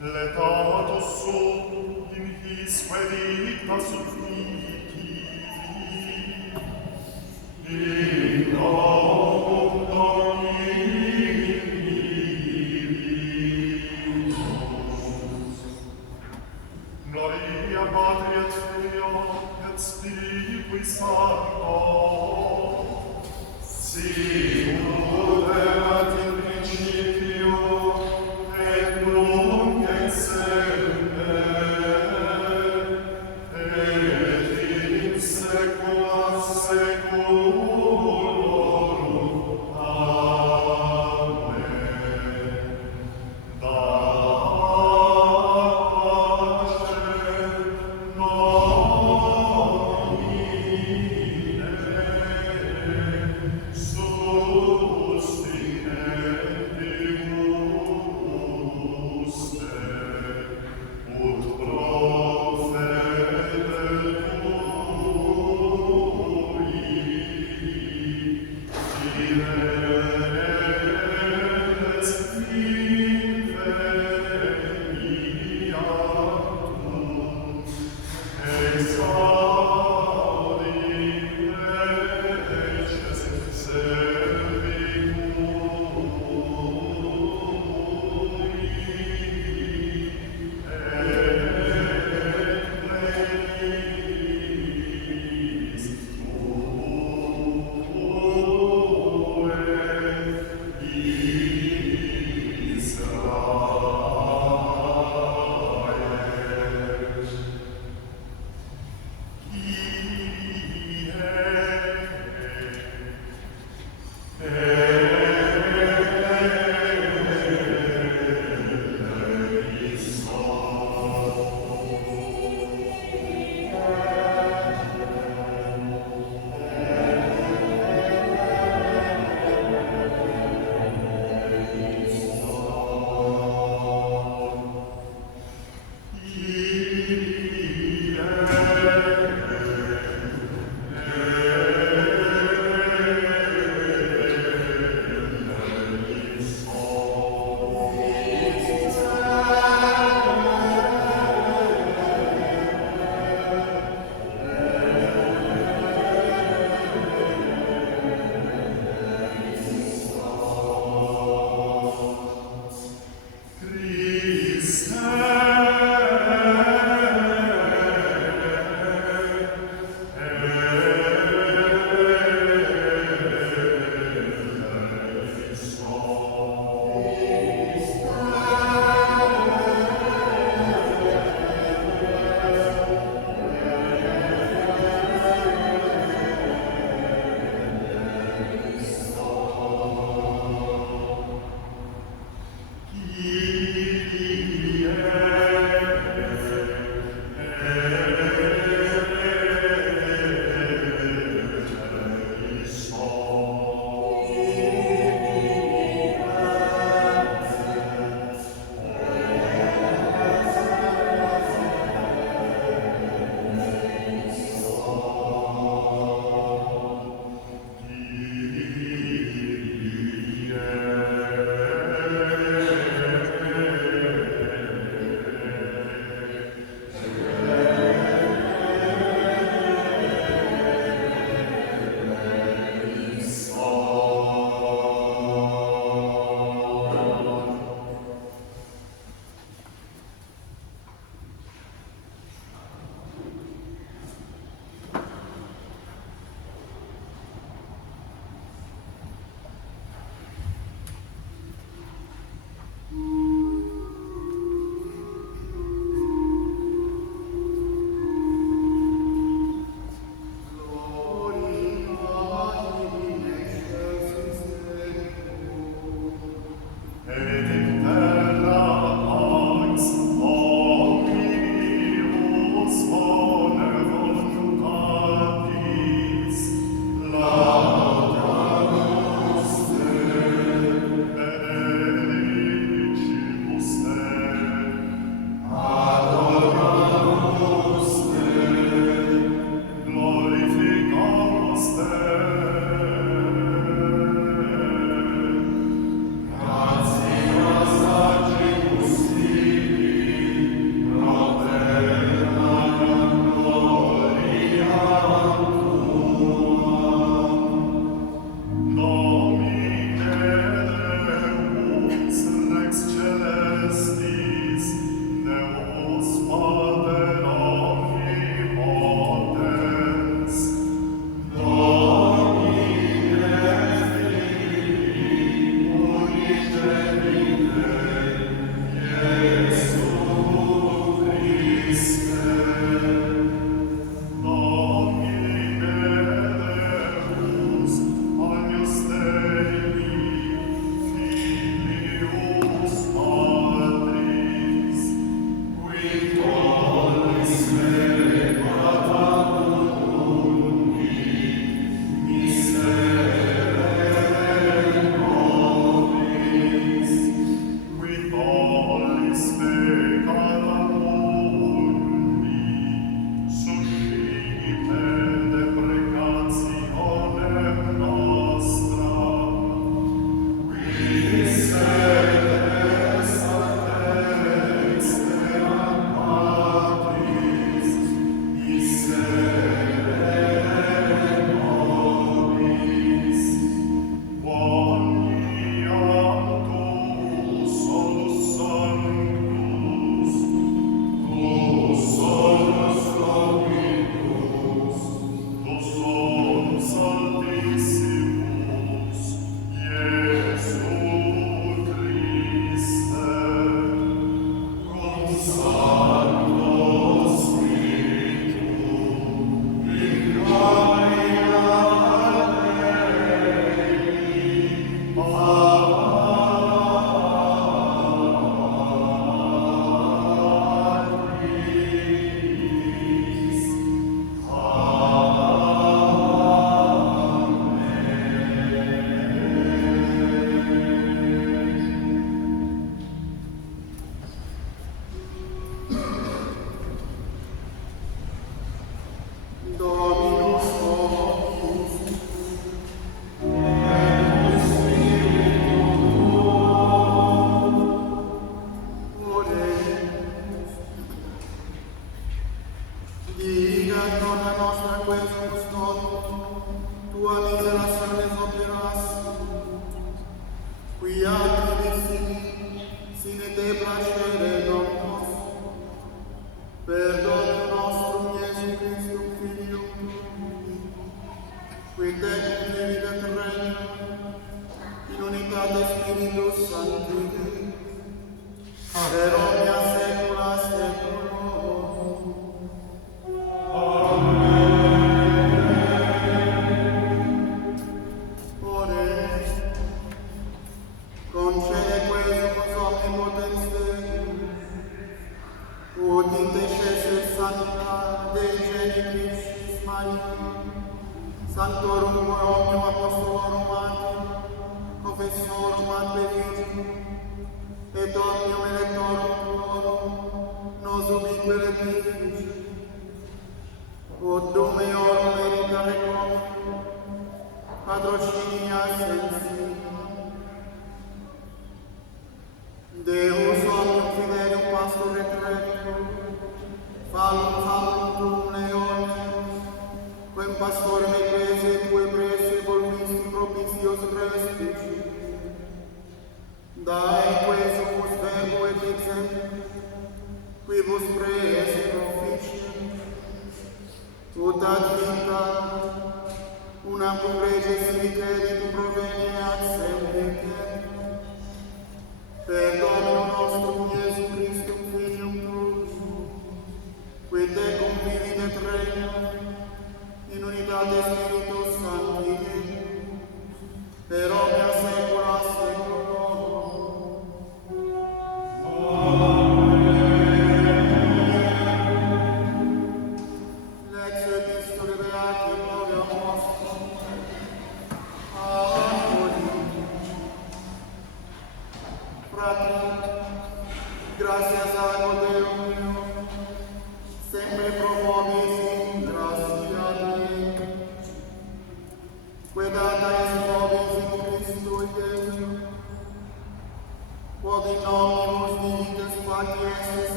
Letatus sum in hisque vita sufficit, in nomum Domini Gloria Patri et Filio et Spiritui Sancto, sicut erat in principio et nunc et semper et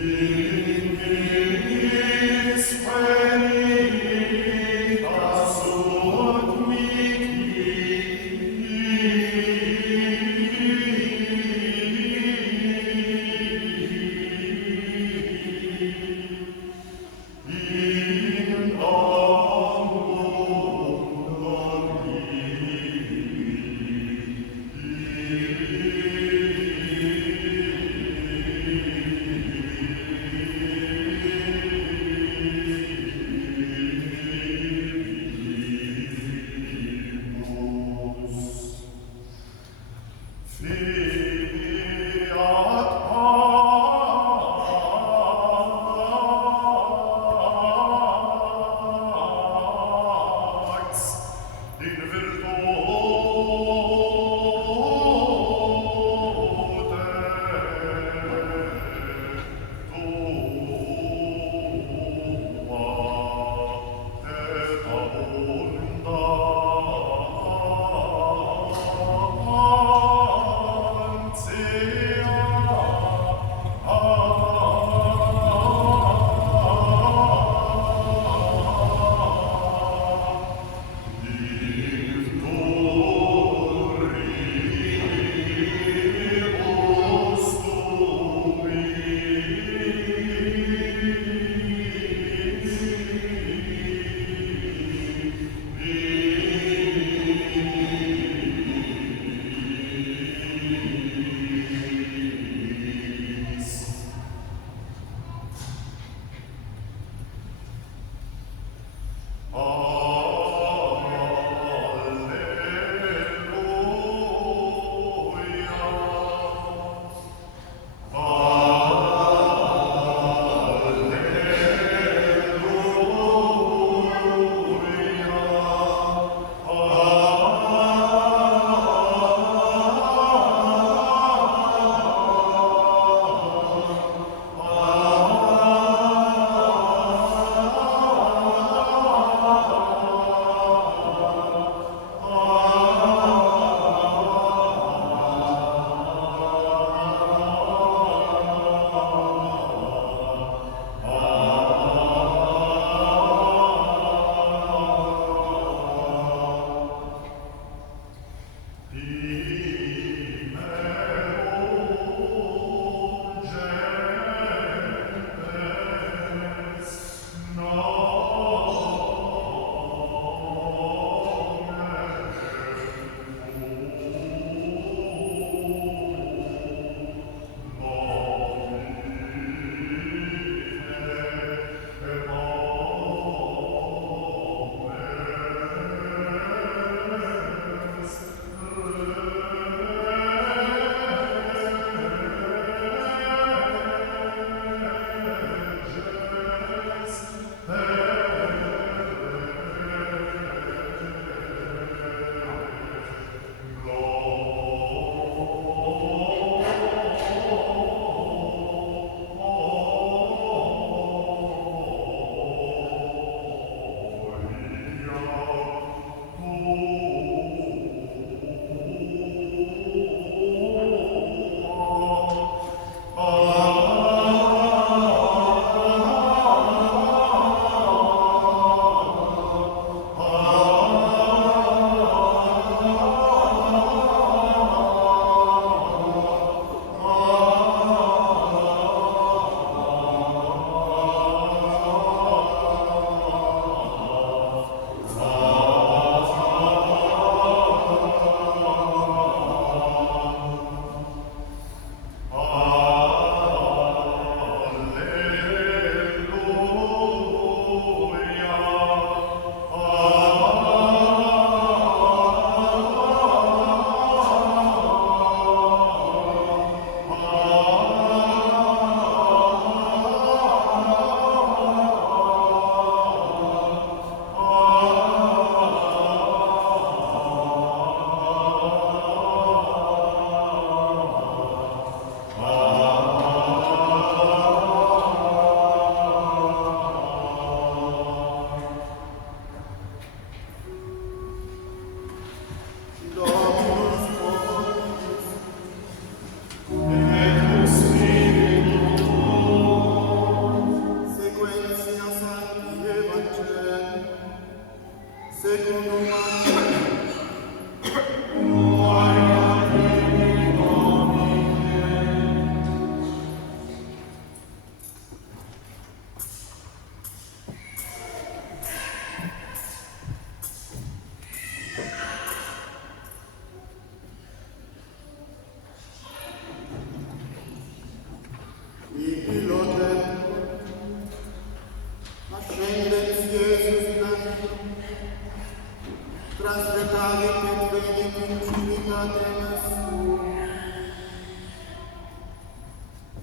In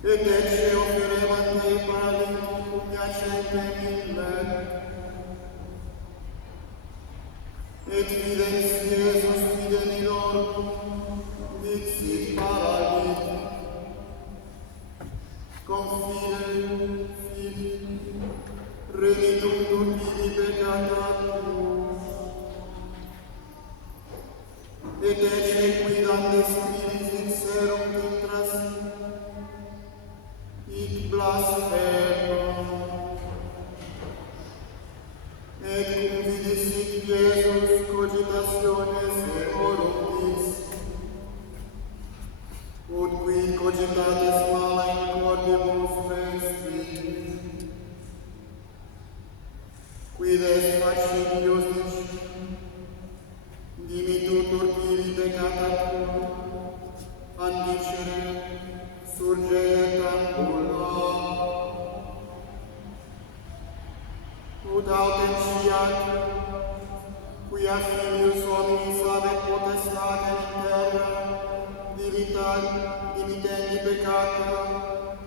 et ecce offerebat te paralitum cum piacente mille, et videns Iesus fidelidor, dixit paralitum, confide, fili, remitum turpini peccata tuus, et ecce quidam scribis dixerum intras, hic blasphemo, et cum vidicit Iesus cogitationes eorum dis, ut qui cogitatis mala in cordibus vestis, quid est facidius dici, dimitu turpiri peccata tua, andicere, surge et ambula, ut autem sciat, quia filius hominis habet potestatem in terra, dimitendi peccata,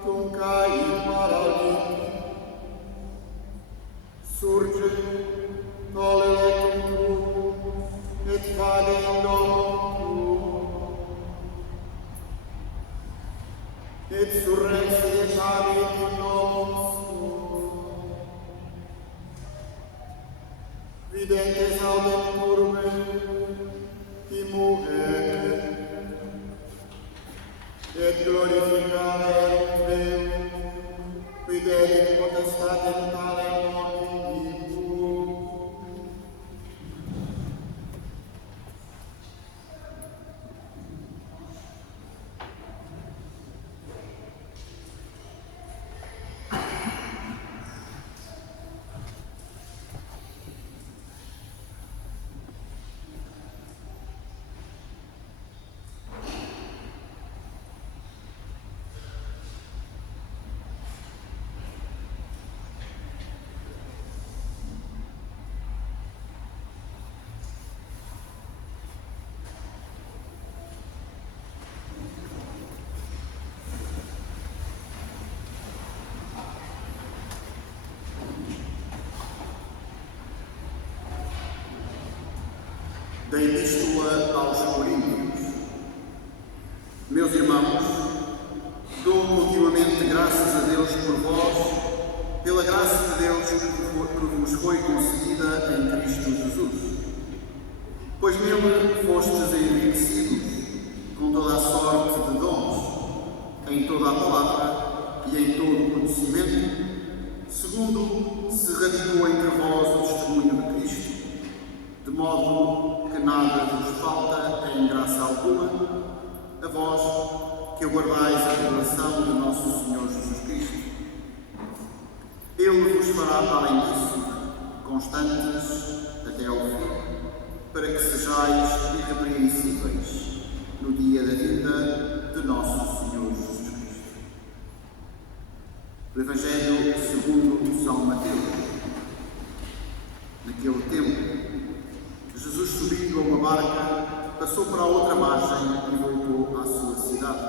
cum cait paraliti. Surge, tolle lectum tuum, et vade in domum tuum, et surrexit habit in nomum suum. Videntes audem turbe, immovere, et glorificaverunt Deum, quid elit potestatem talem omnibus. Da Epístola aos Coríntios. Meus irmãos, dou continuamente graças a Deus por vós, pela graça de Deus que vos foi concedida em Cristo Jesus. Pois nele fostes enriquecidos com toda a sorte de dons, em toda a palavra e em todo o conhecimento, segundo se radicou entre vós o testemunho de Cristo, de modo que nada vos falta em graça alguma, a vós que aguardais a revelação de nosso Senhor Jesus Cristo. Ele vos fará, além disso, constantes até ao fim, para que sejais irrepreensíveis no dia da vinda de nosso Senhor Jesus Cristo. Do Evangelho segundo São Mateus. Naquele tempo, Jesus, subindo a uma barca, passou para a outra margem e voltou à sua cidade.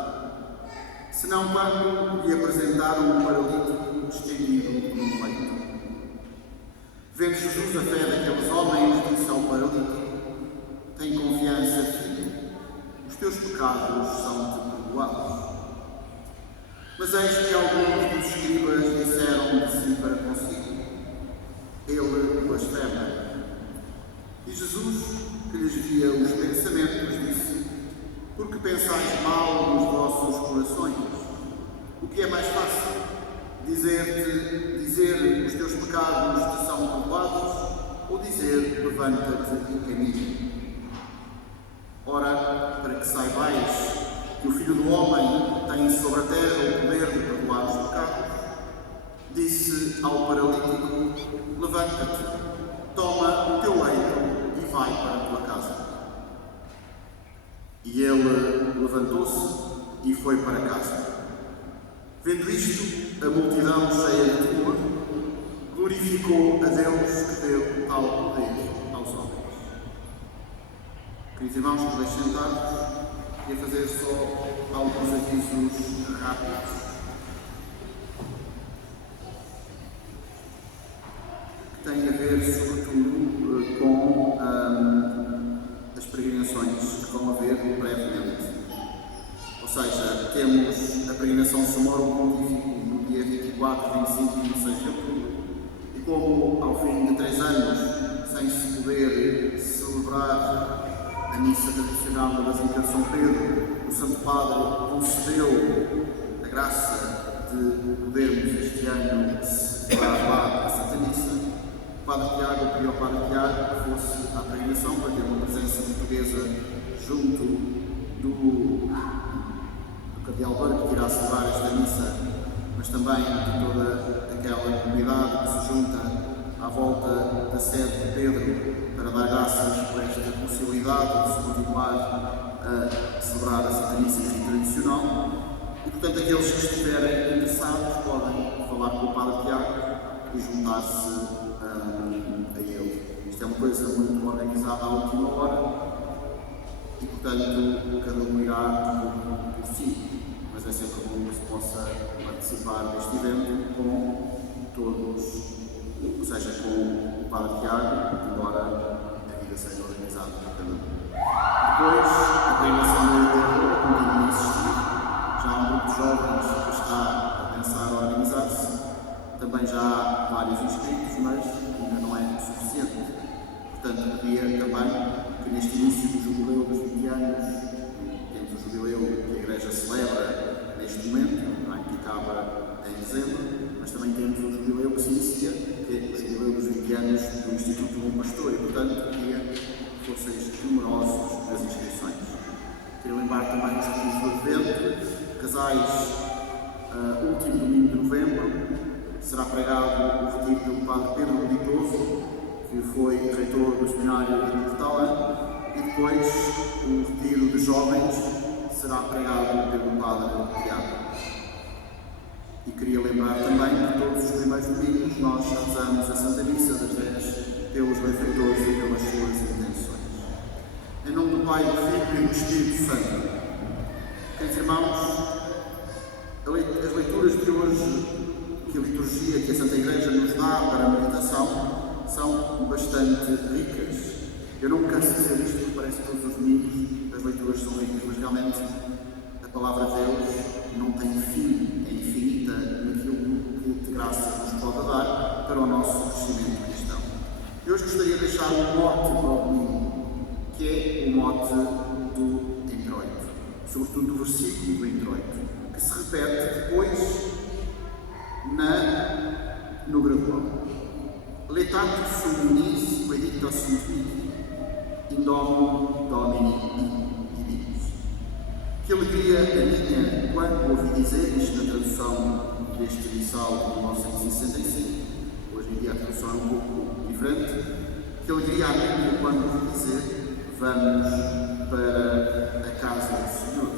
Senão quando lhe apresentaram um paralítico estendido no leito. Vendo Jesus a fé daqueles homens, disse ao paralítico: tem confiança, filho, os teus pecados são-te perdoados. Mas eis que alguns dos escribas disseram de si para consigo: ele blasfema. E Jesus, que lhes via os pensamentos, disse: por que pensais mal nos vossos corações? O que é mais fácil? Dizer os teus pecados te são perdoados, ou dizer levanta-te e caminha? Ora, para que saibais que o Filho do Homem tem sobre a terra o poder de perdoar os pecados, disse ao paralítico: levanta-te, toma o teu leito e vai para a tua casa. E ele levantou-se e foi para casa. Vendo isto, a multidão cheia de temor glorificou a Deus que deu tal poder aos homens. Queridos irmãos, vos deixo sentar-vos e a fazer só alguns avisos rápidos. Que têm a ver, sobretudo, com as peregrinações que vão haver brevemente. Ou seja, temos a peregrinação Sumorum Pontífico no dia 24, 25 e 26 de outubro. E como ao fim de 3 anos, sem se poder celebrar a missa tradicional da Basílica de São Pedro, o Santo Padre concedeu a graça de podermos este ano celebrar lá a Santa Missa. O Padre Tiago pediu ao Padre Tiago que fosse à peregrinação para ter uma presença portuguesa junto do Cardeal Barco, que irá celebrar esta missa, mas também de toda aquela comunidade que se junta à volta da sede de Pedro para dar graças por esta possibilidade de se continuar a celebrar a Santa Missa tradicional. E, portanto, aqueles que estiverem interessados podem falar com o Padre Tiago e juntar-se a ele. Isto é uma coisa muito organizada à última hora e, portanto, cada um irá por si. Mas é sempre bom que se possa participar deste evento com todos, ou seja, com o Padre Tiago, embora a vida seja organizada por cada um. Depois, a peregrinação da Igreja continua a existir. Já há um grupo de jovens que está a pensar a organizar-se. Também já há vários inscritos, mas ainda não é suficiente. Portanto, pedia também que neste início do jubileu dos 20 anos, temos o jubileu que a Igreja celebra neste momento, que acaba em dezembro, mas também temos o jubileu que se inicia, que é o jubileu dos 20 anos do Instituto Bom Pastor, e, portanto, queria que fossem numerosos nas inscrições. Queria lembrar também os ativos do Advento, casais, último domingo de novembro, será pregado o retiro pelo Padre Pedro Meditoso, que foi reitor do seminário de Portalã, e depois o retiro de jovens será pregado pelo Padre Tiago. E queria lembrar também que todos os primeiros domingos nós rezamos a Santa Missa das 10 pelos benfeitores e pelas suas intenções. Em nome do Pai, do Filho e do Espírito Santo. Queridos irmãos, as leituras de hoje, que a liturgia que a Santa Igreja nos dá para a meditação, são bastante ricas. Eu não me canso de dizer isto, porque parece que todos os domingos as leituras são ricas, mas realmente a Palavra de Deus não tem fim, é infinita naquilo que de graça nos pode dar para o nosso crescimento cristão. Eu hoje gostaria de deixar um mote para o domingo, que é o mote do introito, sobretudo do versículo do introito, que se repete depois no gradual. Letatus summis predicta sunt viti, in domum Domini divinus. Que alegria a minha quando ouvi dizer, isto na tradução deste missal de 1965, hoje em dia a tradução é um pouco diferente. Que alegria a minha quando ouvi dizer, vamos para a casa do Senhor.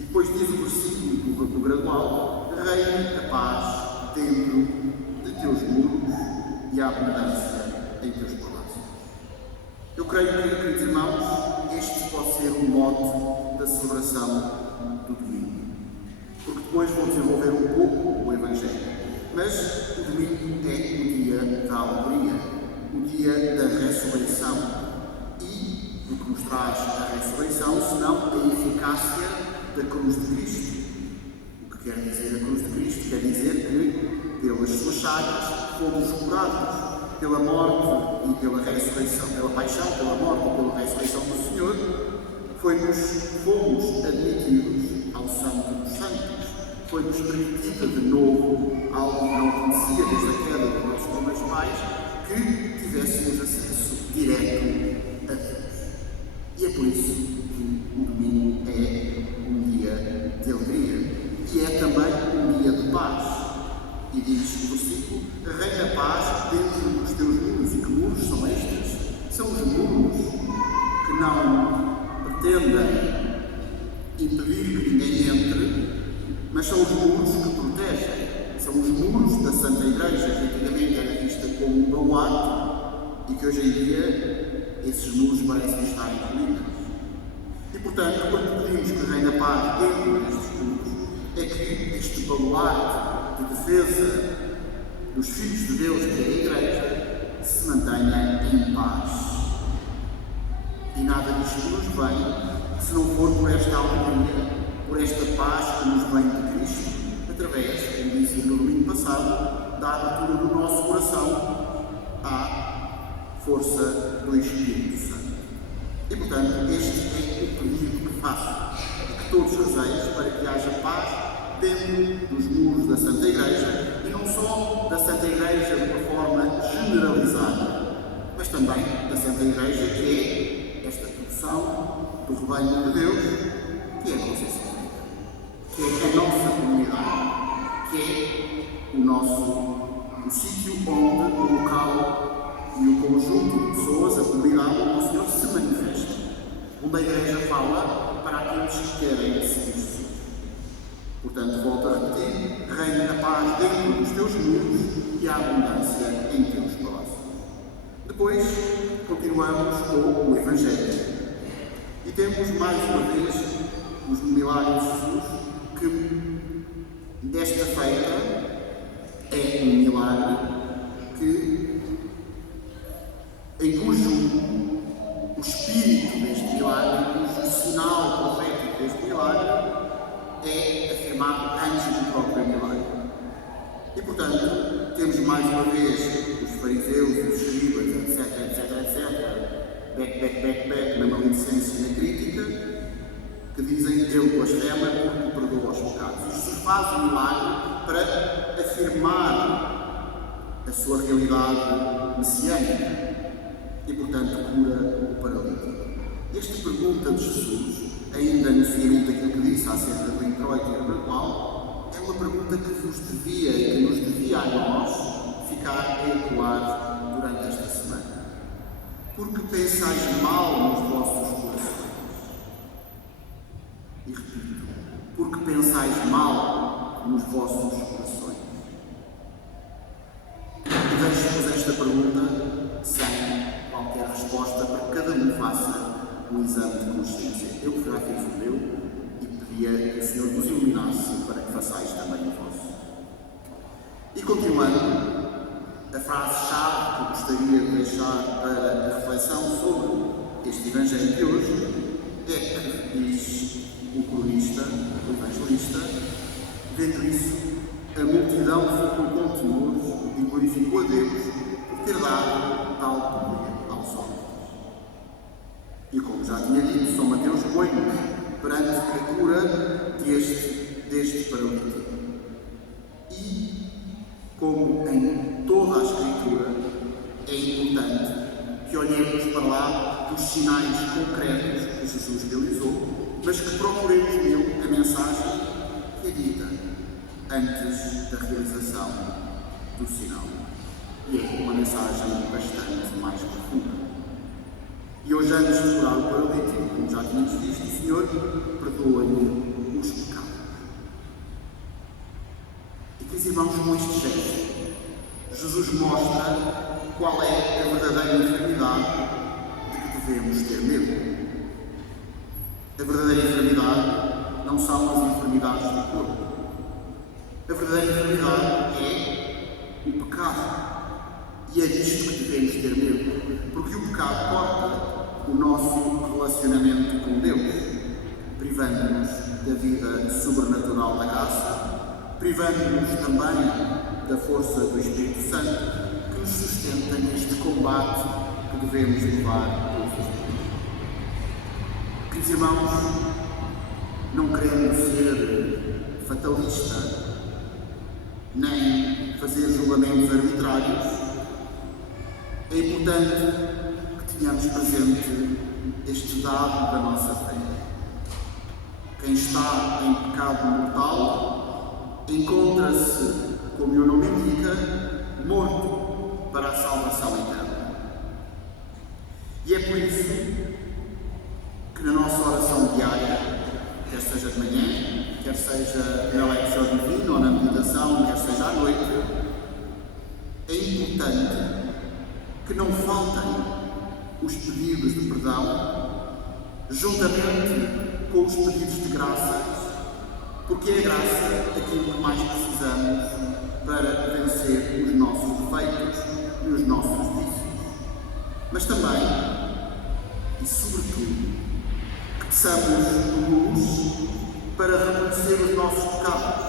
E depois diz o versículo do gradual: reina a paz dentro de teus muros e a abundância em teus palácios. Eu creio que, queridos irmãos, este pode ser o mote da celebração do domingo. Porque depois vou desenvolver um pouco o Evangelho. Mas o domingo é o dia da alegria, o dia da ressurreição. E o que nos traz a ressurreição, senão a eficácia da cruz de Cristo. O que quer dizer a cruz de Cristo? Quer dizer que, pelas suas chagas, fomos curados. Pela morte e pela ressurreição, pela paixão, pela morte e pela ressurreição do Senhor, fomos admitidos ao Santo dos Santos. Foi-nos permitida de novo algo que não conhecia desde a queda dos nossos primeiros pais, que tivéssemos acesso direto a Deus. E é por isso que o domingo é um dia de alegria e é também um dia de paz. E diz o versículo: reina a paz dentro dos teus muros. E que muros são estes? São os muros que não pretendem impedir que ninguém entre, mas são os muros que protegem. São os muros da Santa Igreja, que antigamente era vista como um baluarte, e que hoje em dia esses muros parecem estar em ruínas. E portanto, quando pedimos que reine a paz dentro destes muros, é que este baluarte de defesa dos filhos de Deus, que é a Igreja, se mantenha em paz. E nada disto nos vem se não for por esta alegria, por esta paz que nos vem de Cristo, através, como disse no domingo passado, da abertura do nosso coração à força do Espírito Santo. E portanto, este é o pedido que faço, e que todos rezemos para que haja paz dentro dos muros da Santa Igreja, e não só da Santa Igreja de uma forma generalizada, mas também da Santa Igreja, que é esta produção do rebanho de Deus, que é a Conceição, que é a nossa comunidade, que é o sítio onde o local e o conjunto de pessoas, a comunidade onde o Senhor se manifesta, onde a Igreja fala para aqueles que querem seguir Jesus. Portanto, volto a repetir, reina a paz dentro dos teus muros e a abundância em teus palácios. Depois, continuamos com o Evangelho. E temos mais uma vez os milagres de Jesus, que desta feita é um milagre em cujo o espírito deste milagre, cujo sinal profético deste milagre é afirmado antes do próprio milagre. E portanto, temos mais uma vez os fariseus, os escribas, etc., na maledicência e na crítica, que dizem que ele blasfema porque perdoa os pecados. Jesus faz um milagre para afirmar a sua realidade messiânica e, portanto, cura o paralítico. Esta pergunta de Jesus, ainda no seguimento daquilo que disse acerca do introito e do ritual, é uma pergunta que vos devia e que nos devia a nós ficar a ecoar durante esta semana. Porque pensais mal nos vossos corações. E repito, porque pensais mal nos vossos corações. E deixo-vos esta pergunta sem qualquer resposta para que cada um faça um exame de consciência. Eu já fiz o meu e pedia que o Senhor vos iluminasse para que façais também o vosso. E continuando, a frase-chave que eu gostaria de deixar para a reflexão sobre este Evangelho de hoje é que diz o cronista, o evangelista, vendo isso, a multidão ficou com temor e glorificou a Deus por ter dado tal poder aos homens. E como já tinha dito, São Mateus põe-nos perante a cura deste paralítico. E, como em toda a Escritura, é importante que olhemos para lá dos sinais concretos que Jesus realizou, mas que procuremos nele a mensagem que é dita antes da realização do sinal. E é uma mensagem bastante mais profunda. E hoje, antes de curar o paralítico, como já tínhamos visto, o Senhor perdoa-lhe os pecados. E que, irmãos, com este gesto, Jesus mostra qual é a verdadeira enfermidade de que devemos ter medo. A verdadeira enfermidade não são as enfermidades do corpo. A verdadeira enfermidade é o pecado. E é disto que devemos ter medo, porque o pecado corta o nosso relacionamento com Deus, privando-nos da vida sobrenatural da graça, privando-nos também da força do Espírito Santo, que nos sustenta neste combate que devemos levar todos os dias. Queridos irmãos, não queremos ser fatalistas, nem fazer julgamentos arbitrários. É importante que tenhamos presente este dado da nossa fé. Quem está em pecado mortal encontra-se, como o nome indica, morto para a salvação eterna. E é por isso que na nossa oração diária, quer seja de manhã, quer seja na lecção divina ou na meditação, quer seja à noite, é importante que não faltem os pedidos de perdão, juntamente com os pedidos de graças, porque é a graça aquilo que mais precisamos para vencer os nossos defeitos e os nossos vícios. Mas também, e sobretudo, que peçamos luz para reconhecer os nossos pecados,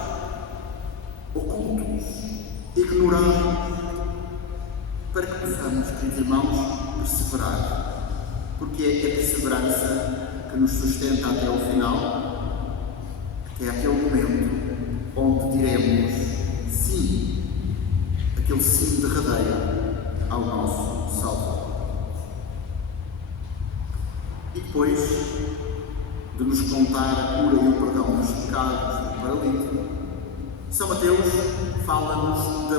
ocultos, ignorados, para que possamos, queridos irmãos, perseverar, porque é a perseverança que nos sustenta até ao final, até aquele momento onde diremos sim, aquele sim derradeiro ao nosso Salvador. E depois de nos contar a cura e o perdão dos pecados do paralítico, São Mateus fala-nos da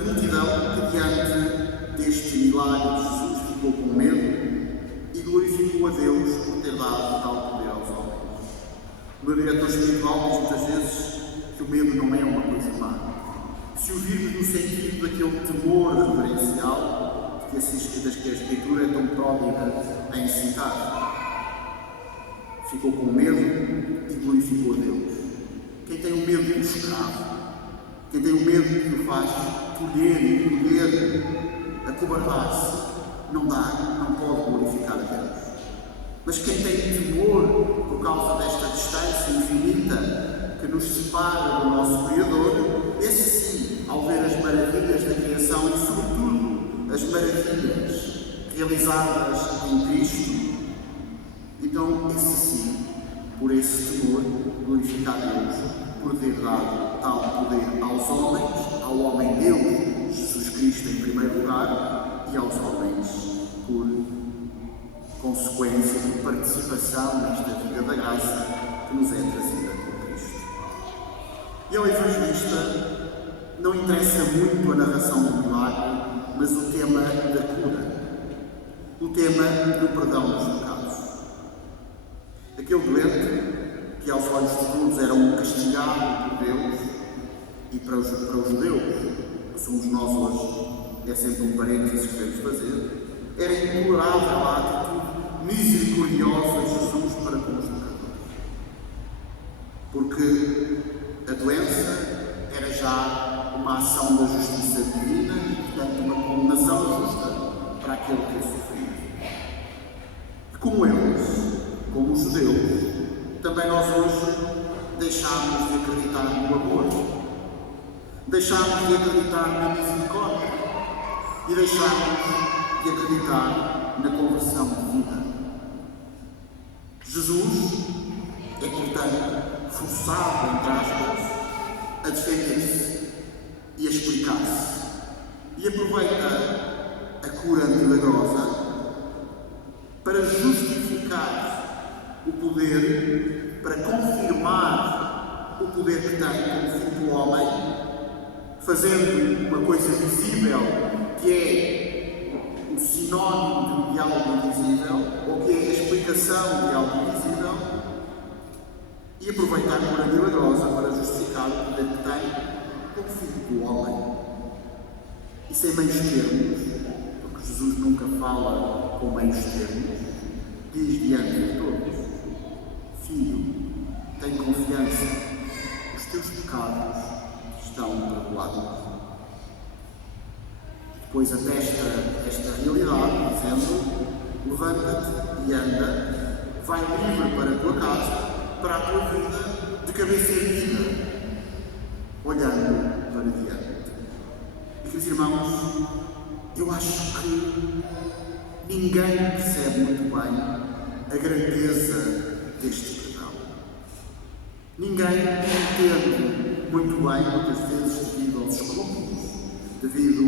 multidão que diante deste milagre Jesus ficou com medo e glorificou a Deus por ter dado tal poder aos homens. O meu diretor espiritual diz muitas vezes que o medo não é uma coisa má. Se o virmos no sentido daquele temor reverencial que a Escritura é tão pródiga em citar. Ficou com medo e glorificou a Deus. Quem tem o medo de um escravo, quem tem o medo que o faz tolher e poder acobardar-se, não pode glorificar a Deus. Mas quem tem temor por causa desta distância infinita que nos separa do nosso Criador, esse sim, ao ver as maravilhas da criação e sobretudo as maravilhas realizadas em Cristo, então esse sim, por esse temor, glorificar a Deus por ter dado tal poder aos homens, ao homem Deus, Jesus Cristo em primeiro lugar, e aos homens por consequência de participação nesta vida da graça que nos é trazida por Cristo. E ao evangelista não interessa muito a narração do milagre, mas o tema da cura, o tema do perdão dos pecados. Aquele doente que aos olhos de todos era um castigado por Deus e para os judeus, que somos nós hoje, é sempre um parênteses que devemos fazer, era intolerável a atitude misericordiosa de Jesus para com os pecadores. Porque a doença era já uma ação da justiça divina e, portanto, uma condenação justa para aquele que a sofria. E como eles, como os judeus, também nós hoje deixámos de acreditar no amor, deixámos de acreditar na misericórdia e deixámos de acreditar na conversão de vida. Jesus é, portanto, forçado, entre aspas, a defender-se e a explicar-se. E aproveita a cura milagrosa para justificar o poder, para confirmar o poder que tem como filho do homem, fazendo uma coisa visível que é o sinónimo de algo invisível, ou que é a explicação de algo invisível, e aproveitar a cura milagrosa para justificar o poder que tem como filho do homem. E sem meios termos, porque Jesus nunca fala com meios termos, diz diante de todos: Filho, tem confiança, os teus pecados estão perdoados. Depois atesta esta realidade, dizendo: levanta-te e anda, vai livre para a tua casa, para a tua vida, de cabeça erguida, olhando para diante. E, queridos irmãos, eu acho que ninguém percebe muito bem a grandeza deste perdão. Ninguém entende muito bem, muitas vezes devido aos escrúpulos, devido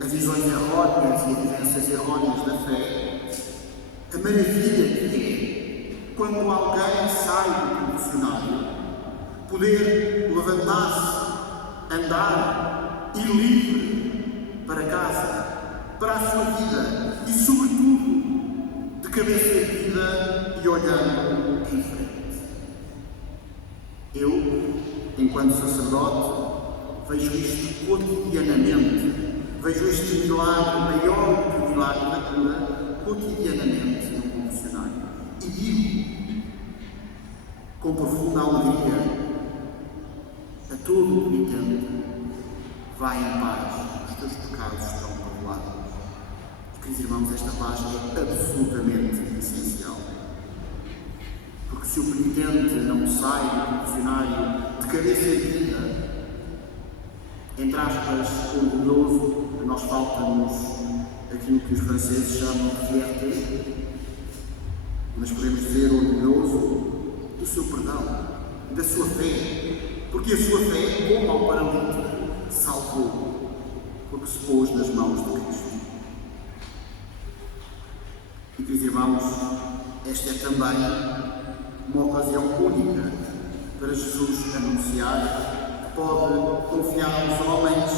a visões erróneas e a vivências erróneas da fé, a maravilha que é, quando alguém sai do confessionário, poder levantar-se, andar, ir livre para casa, para a sua vida e, sobretudo, de cabeça erguida e olhando em frente. Eu, enquanto sacerdote, vejo isto cotidianamente vejo este milagre, maior do que o milagre da cura, cotidianamente no confessionário. E digo, com profunda alegria, a todo o penitente, vai em paz, os teus pecados estão perdoados. Queridos irmãos, esta paz é absolutamente essencial. Porque se o penitente não sai do confessionário de cabeça erguida, entre aspas, orgulhoso, a nós falta-nos aquilo que os franceses chamam de fierté, mas podemos dizer orgulhoso do seu perdão, da sua fé, porque a sua fé, como ao paralítico, salvou, porque se pôs nas mãos de Cristo. E, queridos irmãos, esta é também uma ocasião única para Jesus anunciar que pode confiar aos homens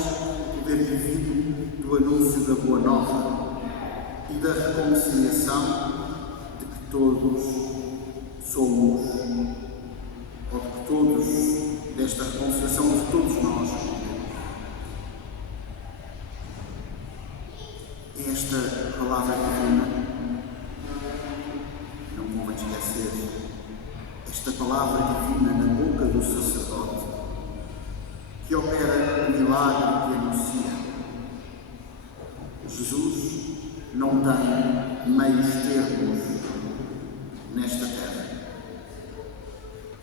o poder divino do anúncio da Boa Nova e da reconciliação de que todos somos, ou de que todos, desta reconciliação de todos nós. Esta palavra divina, não convém esquecer, esta palavra divina na boca do sacerdote, que opera o milagre que anuncia. Jesus não tem meios termos nesta terra.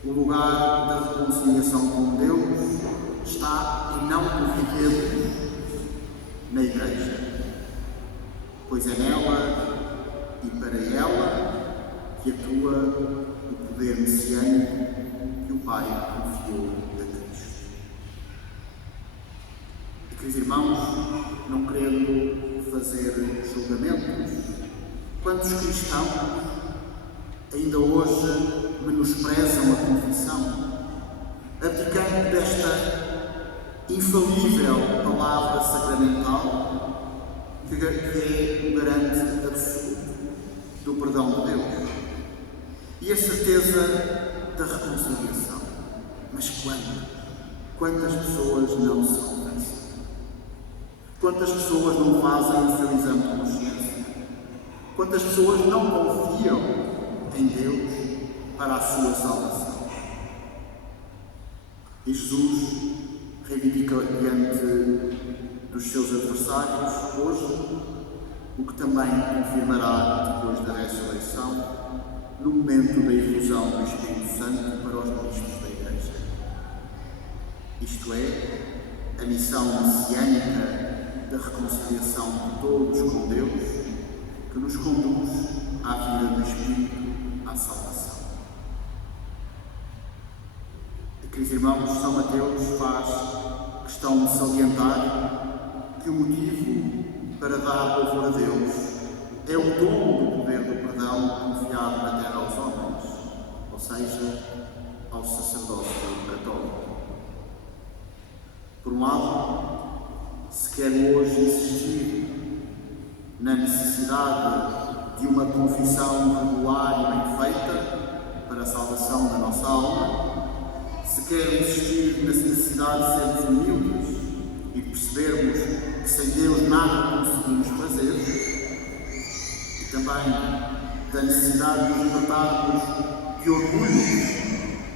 O lugar da reconciliação com Deus está, e não por vivemos, na Igreja, pois é nela e para ela que atua o poder messiânico que o Pai confiou a Cristo. E, queridos irmãos, não querendo fazer julgamentos, quantos cristãos ainda hoje menosprezam a confissão, abdicando desta infalível palavra sacramental que é o garante absoluto do perdão de Deus e a certeza da reconciliação. Mas quantas pessoas não se confessam? Quantas pessoas não fazem o seu exame de consciência? Quantas pessoas não confiam em Deus para a sua salvação? E Jesus reivindica diante dos seus adversários hoje o que também confirmará depois da ressurreição no momento da efusão do Espírito Santo para os ministros da Igreja. Isto é, a missão messiânica da reconciliação de todos com Deus, que nos conduz à vida do Espírito, à salvação. E, queridos irmãos, São Mateus faz questão de salientar que o motivo para dar louvor a Deus é o dom do poder do perdão confiado na terra aos homens, ou seja, ao sacerdócio católico. Por um lado, se quer hoje insistir na necessidade de uma confissão regular e bem feita para a salvação da nossa alma, se quer insistir na necessidade de sermos humildes e de percebermos que sem Deus nada conseguimos fazer, e também da necessidade de nos libertarmos de orgulhos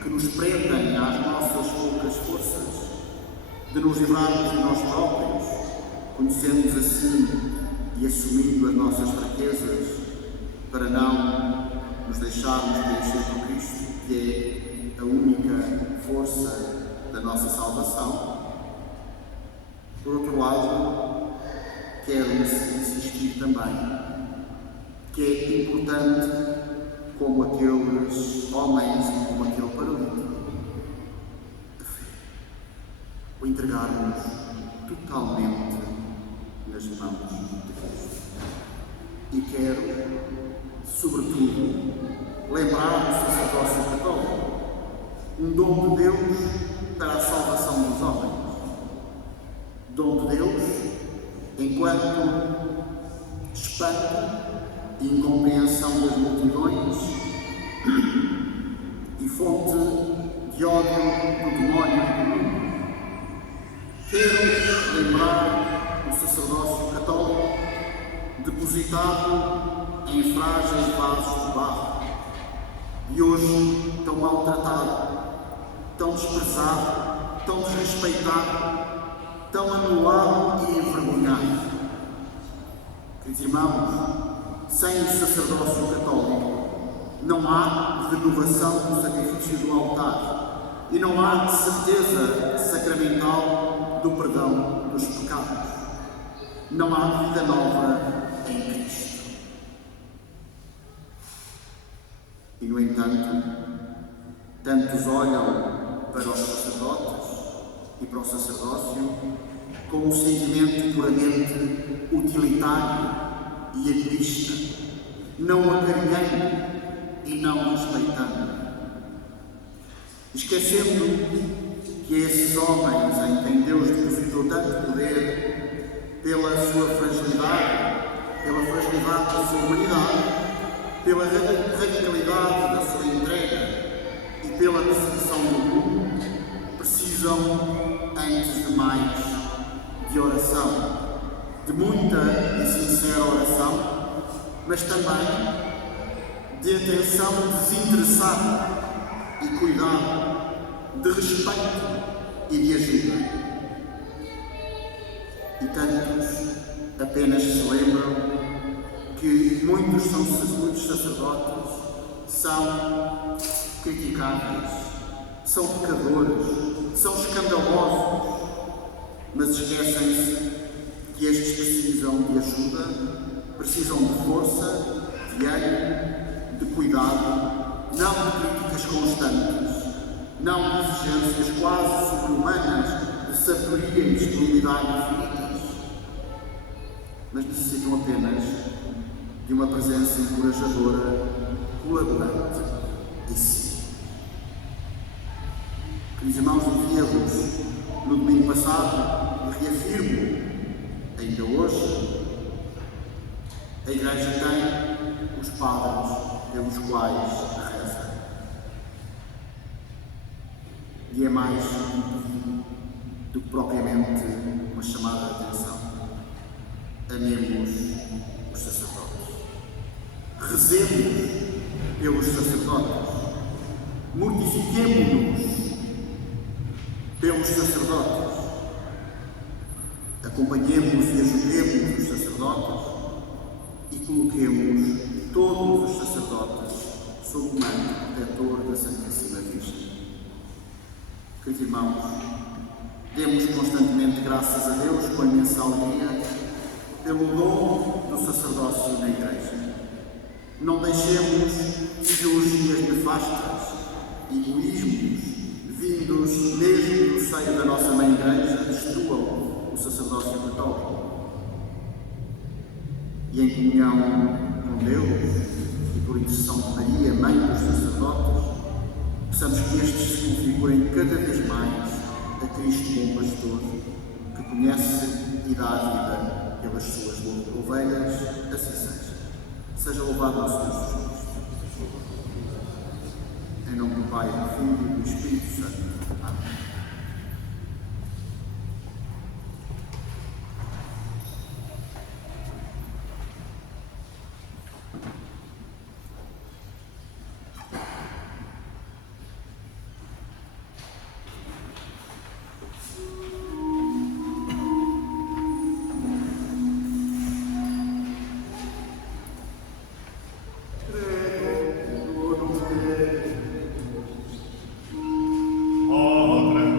que nos prendem às nossas poucas forças, de nos livrarmos de nós próprios, conhecendo-nos assim e assumindo as nossas fraquezas, para não nos deixarmos preencher por Cristo, que é a única força da nossa salvação. Por outro lado, quero insistir também que é importante, como aqueles homens e como aquele paralítico, a fé, o entregarmos totalmente nas mãos de Cristo. E quero, sobretudo, lembrar o sacerdócio católico, um dom de Deus para a salvação dos homens. Dom de Deus enquanto espanto e incompreensão das multidões e fonte de ódio do demónio do mundo. Quero lembrar o sacerdócio católico, depositado em frágeis vasos de barro, e hoje tão maltratado, tão desprezado, tão desrespeitado, tão anulado e envergonhado. Queridos irmãos, sem o sacerdócio católico não há renovação do sacrifício do altar e não há certeza sacramental do perdão dos pecados. Não há vida nova em Cristo. E, no entanto, tantos olham para os sacerdotes e para o sacerdócio com um sentimento puramente utilitário e egoísta, não acarinhando e não respeitando, esquecendo que esses homens em quem Deus depositou tanto poder, pela sua fragilidade, pela fragilidade da sua humanidade, pela radicalidade da sua entrega e pela perseguição do mundo, precisam, antes de mais, de oração, de muita e sincera oração, mas também de atenção desinteressada e cuidado, de respeito e de ajuda. E tantos apenas se lembram que muitos sacerdotes são criticáveis, são pecadores, são escandalosos, mas esquecem-se que estes precisam de ajuda, precisam de força, de ânimo, de cuidado, não de críticas constantes, não de exigências quase sobre-humanas de sabedoria e disponibilidade infinitas, mas necessitam apenas de uma presença encorajadora, colaborante e sim. Queridos irmãos, envia-vos no domingo passado e reafirmo ainda hoje, a Igreja tem os padres pelos quais reza. E é mais um pedido do que propriamente uma chamada de atenção. Amemos os sacerdotes. Rezemos pelos sacerdotes. Mortifiquemo-nos pelos sacerdotes. Acompanhemos e ajudemos os sacerdotes e coloquemos todos os sacerdotes sob o manto protetor da Santíssima Virgem. Queridos irmãos, demos constantemente graças a Deus com imensa alegria pelo dom do sacerdócio na Igreja. Não deixemos ideologias nefastas, egoísmos, vindos mesmo do seio da nossa Mãe Igreja, destruam o sacerdócio católico. E em comunhão com Deus e por intercessão de Maria, Mãe dos sacerdotes, possamos que estes se configurem cada vez mais a Cristo bom pastor, que conhece e dá a vida pelas suas ovelhas, assim seja. Seja louvado o Senhor Jesus Cristo. Em nome do Pai, do Filho e do Espírito Santo. Amém. Padre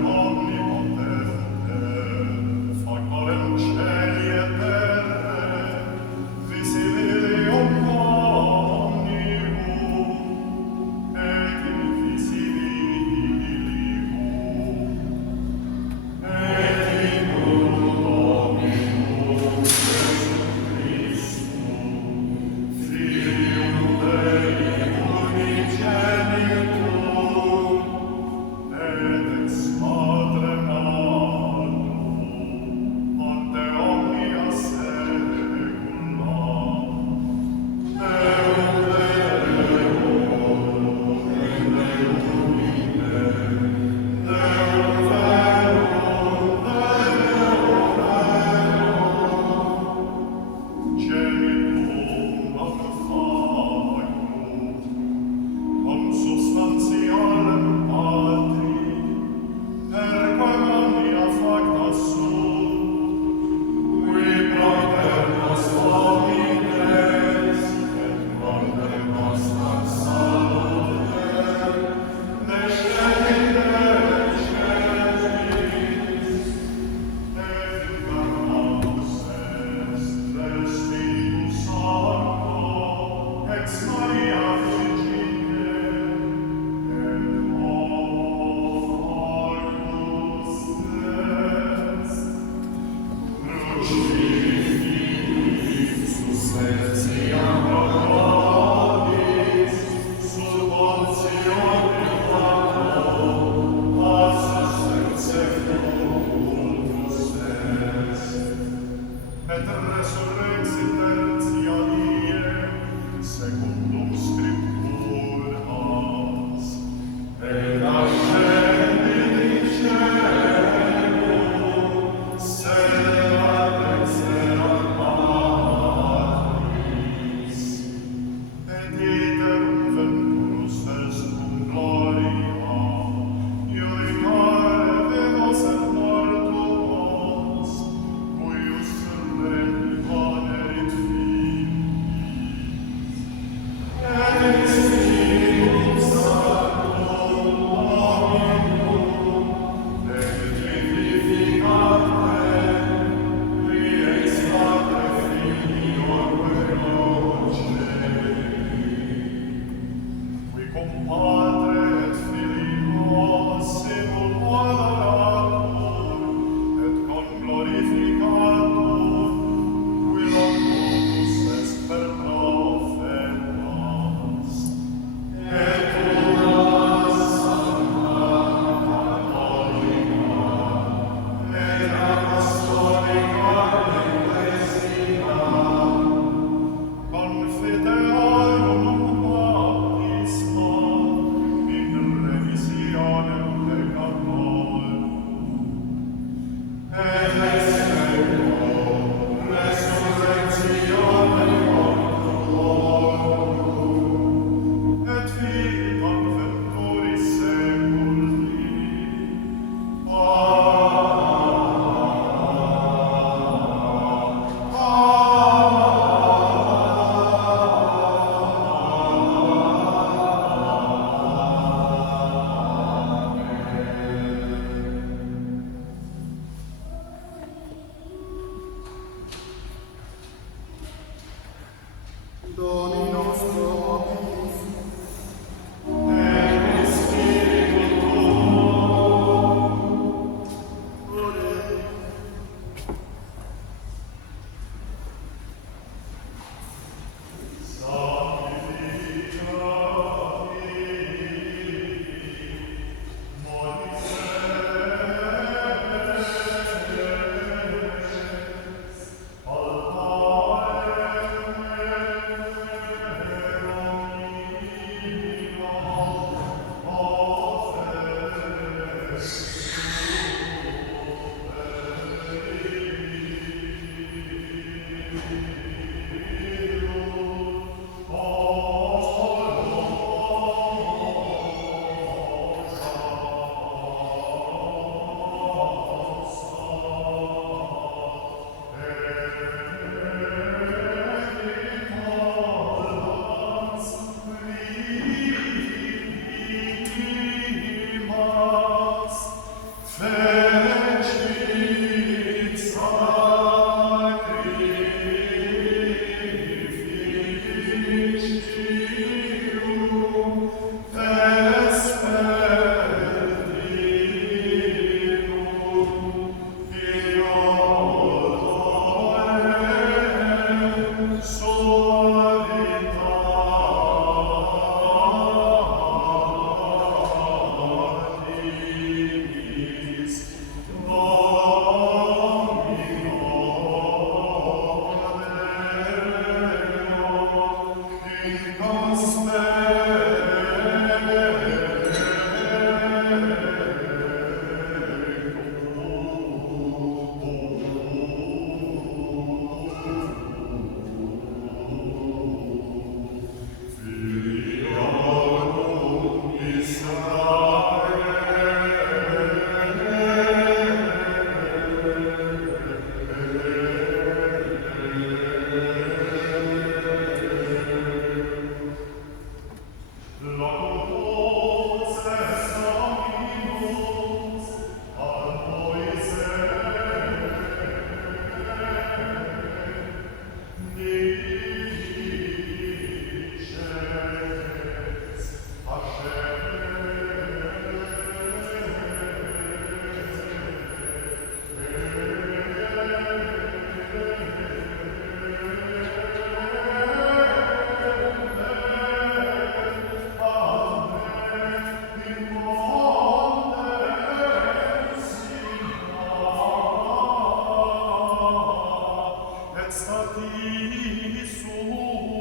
et stati super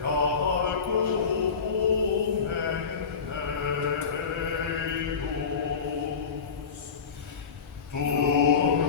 Jacobum Deus. Tunc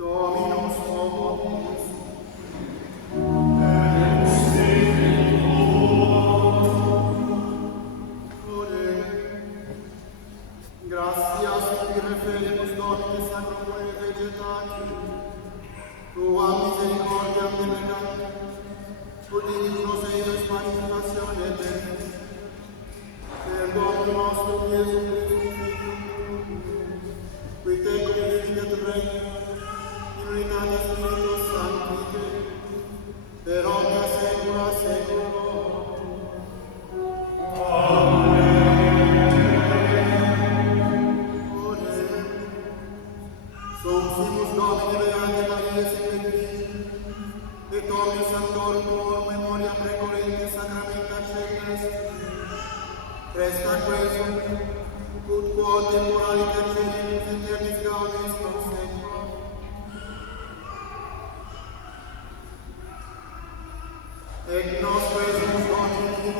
Dominus vobis. Gratias tibi referibus Domine sacromune vegetati, tuam misericordiam delegant, ut nos eius manifestatione Dei, per Dominum nostrum Iesu Christum, qui te convividet regnum, in unitate Spiritus Sancti, per omnia saecula saeculorum. Sumus Domini Beate Mariae Semper, et omnis sanctorum tuorum memoriam recorrente sacramenta celis, presta quesum, ut quod temporaliter celimus eternis gaudius pro secula. Et nos quesumus Domini in